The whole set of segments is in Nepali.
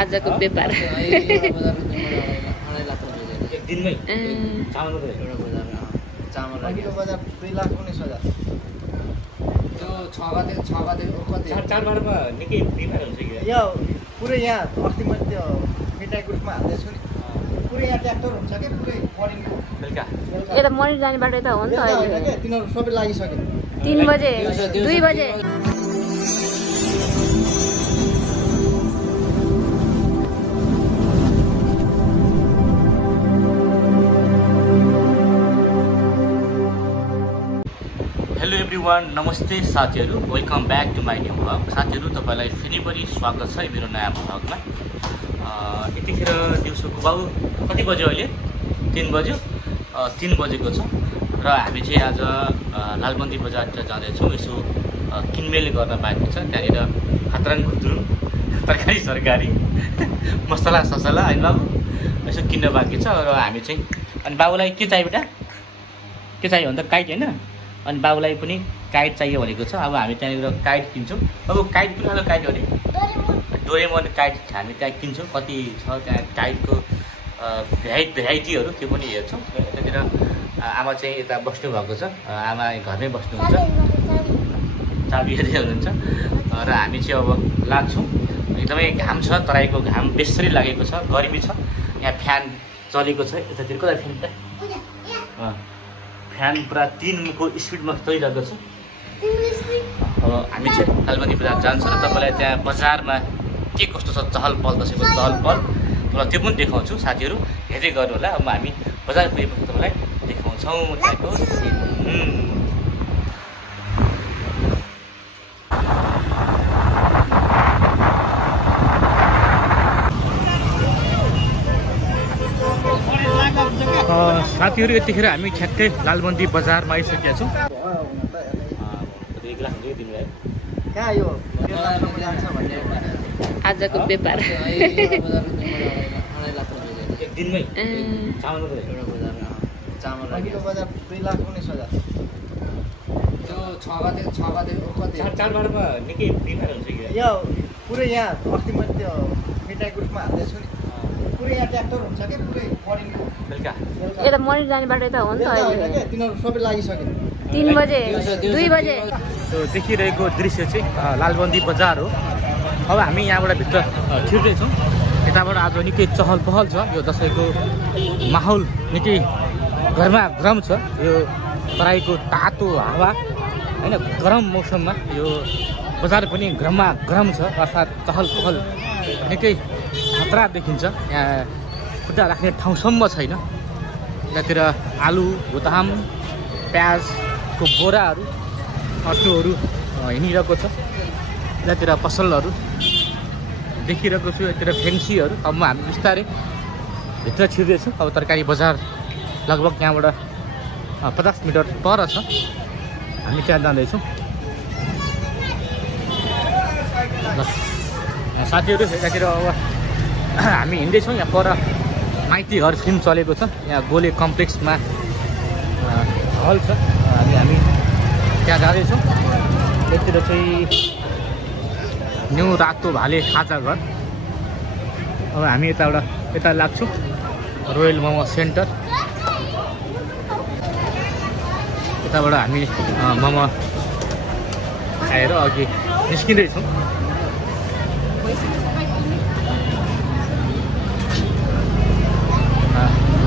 आजको व्यापार दिनमै चामल अघिल्लो बजार 2,19,000 त्यो 6 गते चाडबाडमा निकै बिमार हुन्छ कि यो पुरै यहाँ अस्ति मैले त्यो मिठाई ग्रुपमा हाल्दैछु नि पुरै यहाँ ट्र्याक्टर हुन्छ कि पुरै पढिन्छ बेलुका यता मनिर जाने बाटो यता हो नि त अहिले तिनीहरू सबै लागिसक्यो 3 बजे 2 बजे हेलो एभ्रिवान नमस्ते साथीहरू welcome back to my new vlog साथीहरू तपाईँलाई फेरि पनि स्वागत छ मेरो नयाँ भ्लगमा यतिखेर दिउँसोको बाउ कति बज्यो अहिले 3 बज्यो 3 बजेको छ र हामी चाहिँ आज लालबन्दी बजारतिर जाँदैछौँ यसो किनमेल गर्न बाँकी छ त्यहाँनिर खतरङ खुद्रुङ तरकारी सरकारी मसला ससला होइन बाबु यसो किन्न बाँकी छ र हामी चाहिँ अनि बाबुलाई के चाहियो बेटा के चाहियो भने त काइट होइन अनि बाबुलाई पनि काइट चाहियो भनेको छ अब हामी त्यहाँनिर काइट किन्छौँ अब काइट कुन खालको काइट हो अरे डोरेमोन काइट हामी त्यहाँ किन्छौँ कति छ त्यहाँ काइटको भेराइटीहरू त्यो पनि हेर्छौँ यतातिर आमा चाहिँ यता बस्नुभएको छ आमा घरमै बस्नुहुन्छ चाबी हेर्दै हुनुहुन्छ र हामी चाहिँ अब लाग्छौँ एकदमै घाम छ तराईको घाम बेसरी लागेको छ गर्मी छ यहाँ फ्यान चलेको छ यतातिर कता फ्यान त फ्यान पुरा 3 को स्पिडमा चलिरहेको छ अब हामी चाहिँ लालबन्दी बजार जान्छ र तपाईँलाई त्यहाँ बजारमा के कस्तो छ चहल पहल दसैँको चहल पहल र त्यो पनि देखाउँछु साथीहरू हेर्दै गर्नु होला अब हामी बजार पुगेपछि तपाईँलाई देखाउँछौँ त्यहाँको साथीहरू यतिखेर हामी ठ्याक्कै लालबन्दी बजारमा आइसकेका छौँ कहाँ यो आजको व्यापार दिनमै चामल अघिल्लो बजार 2,19,000 त्यो 6 गते चाडबाडमा निकै बिमार हुन्छ कि यो पुरै यहाँ अस्ति मैले त्यो मिठाई ग्रुपमा हाल्दैछु नि पुरै यहाँ ट्र्याक्टर हुन्छ कि पुरै पढिन्छ बेलुका यता मनिर जाने बाटो यता हो नि त अहिले तिनीहरू सबै लागिसक्यो 3 बजे 2 बजे त्यो देखिरहेको दृश्य चाहिँ लालबन्दी बजार हो अब हामी यहाँबाट भित्र छिर्दैछौँ यताबाट आज निकै चहल पहल छ यो दसैँको माहौल निकै गरमा गरम छ यो तराईको तातो हावा होइन गरम मौसममा यो बजार पनि गरमा गरम छ अर्थात् चहल पहल निकै खतरा देखिन्छ यहाँ खुट्टा राख्ने ठाउँसम्म छैन यतातिर आलु भुताम प्याजको बोराहरू अटोहरू हिँडिरहेको छ यतातिर पसलहरू देखिरहेको छु यतातिर फेन्सीहरू अब हामी बिस्तारै भित्र छिर्दैछौँ अब तरकारी बजार लगभग यहाँबाट 50 मिटर पर छ हामी त्यहाँ जाँदैछौँ साथीहरू यतातिर अब हामी हिँड्दैछौँ यहाँ पर माइती घर फिल्म चलेको छ यहाँ गोले कम्प्लेक्समा हल छ हामी त्यहाँ जाँदैछौँ यतिर चाहिँ न्यू रातो भाले खाजा घर अब हामी यता लाग्छौँ रोयल मोमो सेन्टर यताबाट हामी मोमो खाएर अघि निस्किँदैछौँ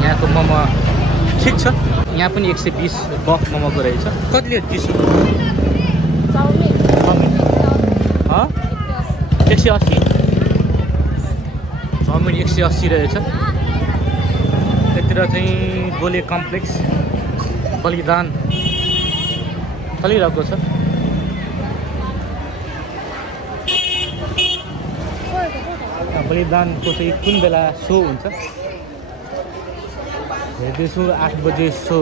यहाँको मोमो ठिक छ यहाँ पनि 120 बफ मोमोको रहेछ कतिले 30 180 चाउमिन 180 रहेछ यतिर चाहिँ गोले कम्प्लेक्स बलिदान चलिरहेको छ बलिदानको चाहिँ कुन बेला सो हुन्छ हेर्दैछु 8 बजे सो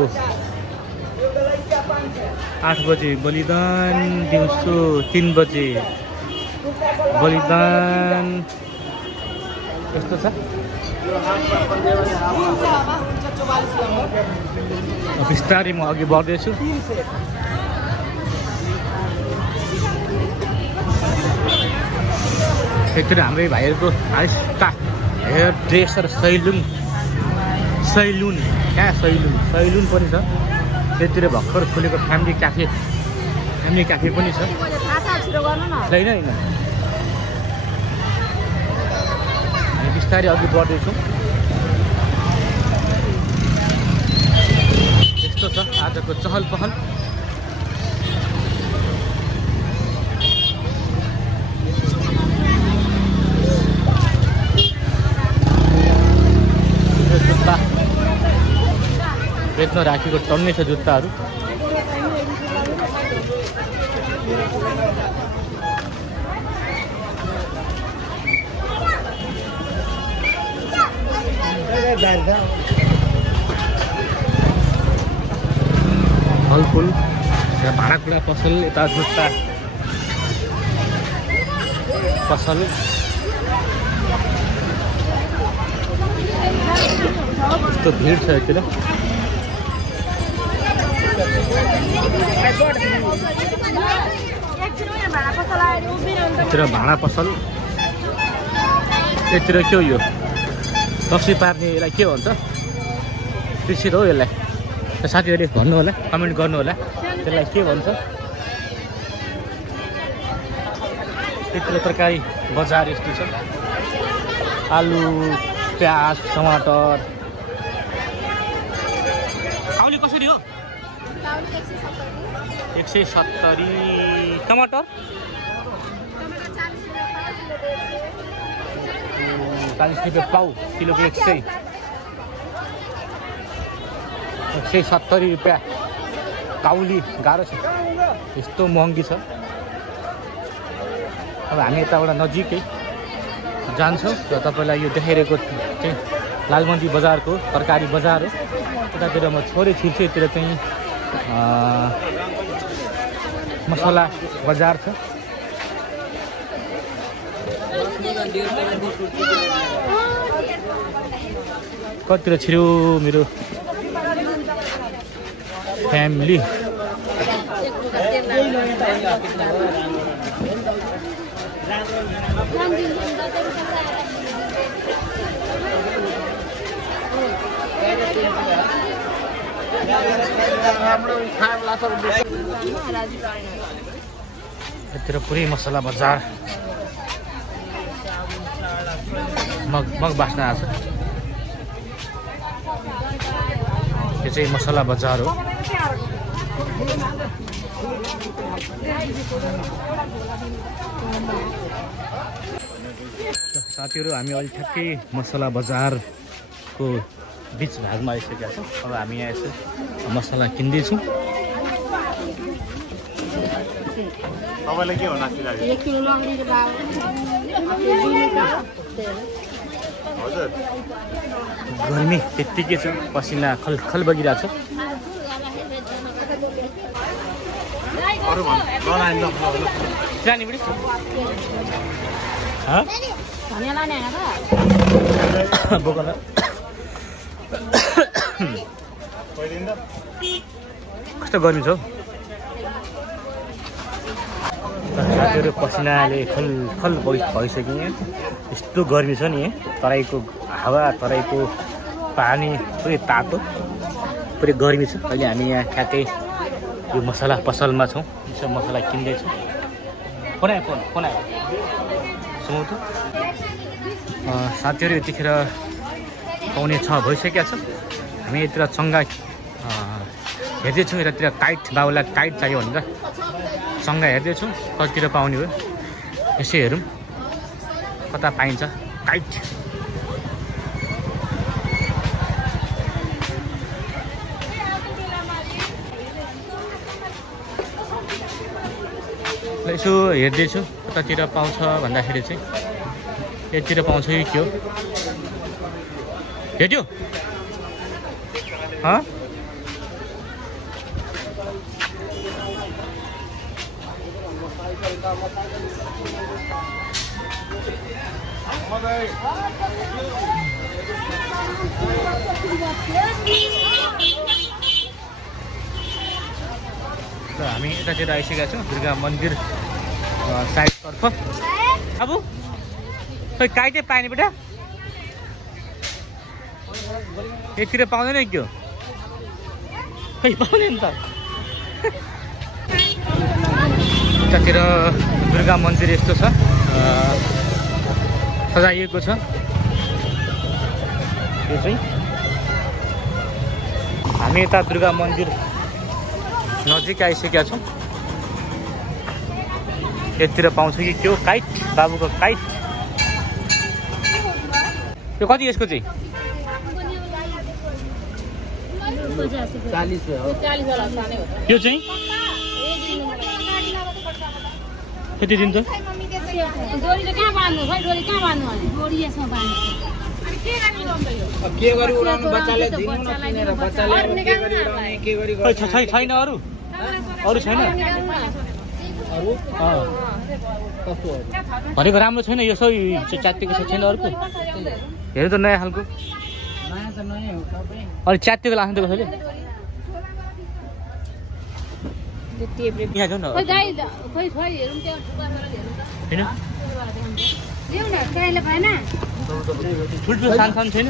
8 बजे बलिदान दिउँसो 3 बजे बलिदान यस्तो छ बिस्तारै म अघि बढ्दैछु यतिर हाम्रै भाइहरूको हेयर ड्रेसर सैलुन क्या सैलुन पनि छ। त्यतिर भर्खर खोलेको फ्यामिली क्याफे पनि छ। छैन हामी बिस्तारै अघि बढ्दैछौँ। यस्तो छ आजको चहल पहल। जुत्ता बेच्न राखेको टन्नै छ जुत्ताहरू। फलफुल भाँडाकुँडा पसल, यता जुत्ता पसल। यस्तो भिड छ यतिर। यतिर भाँडा पसल, यतिर के हो यो रक्सी पार्ने, यसलाई के भन्छ? कृषि हो यसलाई। साथीहरूले भन्नु होला, कमेन्ट गर्नु होला त्यसलाई के भन्छ। यतिर तरकारी बजार यस्तो छ। आलु, प्याज, टमाटर। काउली कसरी हो? 170। टमाटर 40 रुपियाँ पाउ, किलोको 170 रुपियाँ। काउली गाह्रो छ, यस्तो महँगी छ। अब हामी यताबाट नजिकै जान्छौँ र तपाईँलाई यो देखाइरहेको चाहिँ लालमन्दी बजारको तरकारी बजार हो। यतातिर म छोरै छिर्छु। यतिर चाहिँ मसला बजार छ। कतितिर छिर्यो मेरो फ्यामिली। यतिर पुरै मसला बजार। मग बास्न आएको छ। यो चाहिँ मसला बजार हो। साथीहरू हामी अहिले ठ्याक्कै मसला बजारको बिच भागमा आइसकेका छौँ। अब हामी यहाँ यसो मसला किन्दैछौँ। तपाईँलाई के हुन हजुर गर्मी त्यत्तिकै छ, पसिना खलखल बगिरहेको छ। जाने बुढी बोकन कस्तो गर्मी छ हौ। साथीहरू पसिनाले खलखल भइसक्यो। यस्तो गर्मी छ नि। तराईको हावा, तराईको पानी पुरै तातो, पुरै गर्मी छ। अहिले हामी यहाँ ठ्याक्कै यो मसला पसलमा छौँ। यसो मसला किन्दैछौँ। फोन आयो सुनौ त। साथीहरू यतिखेर 6:45 भइसकेको छ। हामी यतिर चङ्गा हेर्दैछौँ। यतातिर काइट, बाबुलाई काइट चाहियो भनेर चङ्गा हेर्दैछौँ। कतितिर पाउने हो यसो हेरौँ, कता पाइन्छ काइट। यसो हेर्दैछु कतातिर पाउँछ भन्दाखेरि चाहिँ यतिर पाउँछ कि के हो। हेर्यो हामी यतातिर आइसकेका छौँ दुर्गा मन्दिर साइडतर्फ। अब खै काइटै पाएन बेटा यतिर पाउँदैन क्या खै पाउने नि त यतातिर दुर्गा मन्दिर यस्तो छ सजाइएको छ यो चाहिँ हामी यता दुर्गा मन्दिर नजिक आइसकेका छौँ यतिर पाउँछ कि त्यो काइट बाबुको काइट यो कति यसको चाहिँ 40 हो यो चाहिँ कति दिन्छ के गरी उडाउनु बच्चाले दिनु न किनेर बच्चाले के गरी उडाउने के गरी छैन अरू छैन भनेको राम्रो छैन यो सबै च्यातिएको छैन अर्को हेर्नु त नयाँ खालको नयाँ त नयाँ हो सबै अनि च्यातिएको लाग्छ त कसैले यहाँ जाउँ न ठुल्ठुलो सानो छैन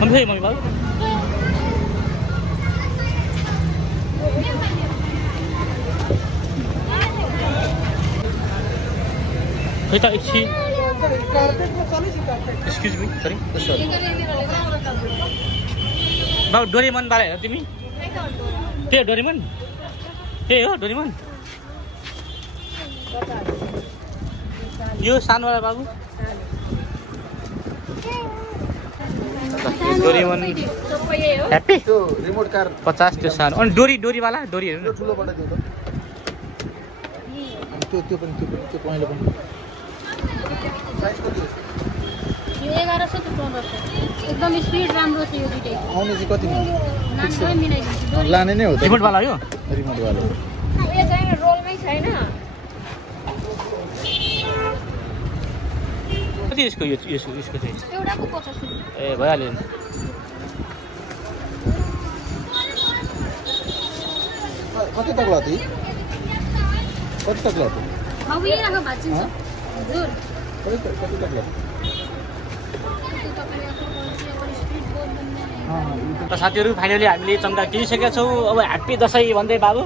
मम्मी बाबु खै त एकछिन एक्सक्युज मी सरी बाबु डोरेमन वाला हेर तिमी त्यही डोरेमन त्यही हो डोरेमन यो सानोवाला बाबु डोरेमन ह्याप्पी त्यो रिमोट कार 50 त्यो सानो अनि डोरीवाला डोरी हेर्नु ठुलो बडा दिउ त त्यो पनि त्यो पहिले पनि साइज कति हो यो 1100 to 1500 एकदम स्पिड राम्रो छ यो दुईटै आउने चाहिँ कति मिल्छ नाममै मिलाइदिन्छु लाने नै हो त रिमोट वाला यो रिमोट वाला यो चाहिँ रोलमै छैन कति यसको यसको चाहिँ एउटाको 50 ए भइहाल्यो नि कति तक लाती कति तक लाती अब यही राख भाँचिन्छ हजुर कति तक लाती त साथीहरू फाइनली हामीले चम्का किनिसकेका छौँ अब ह्याप्पी दसैँ भन्दै बाबु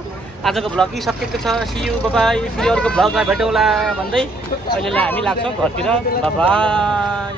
आजको भ्लग सकिएको छ सियु बाबाई फेरि अर्को भ्लगमा भेटौँला भन्दै अहिलेलाई हामी लाग्छौँ घरतिर बाबाई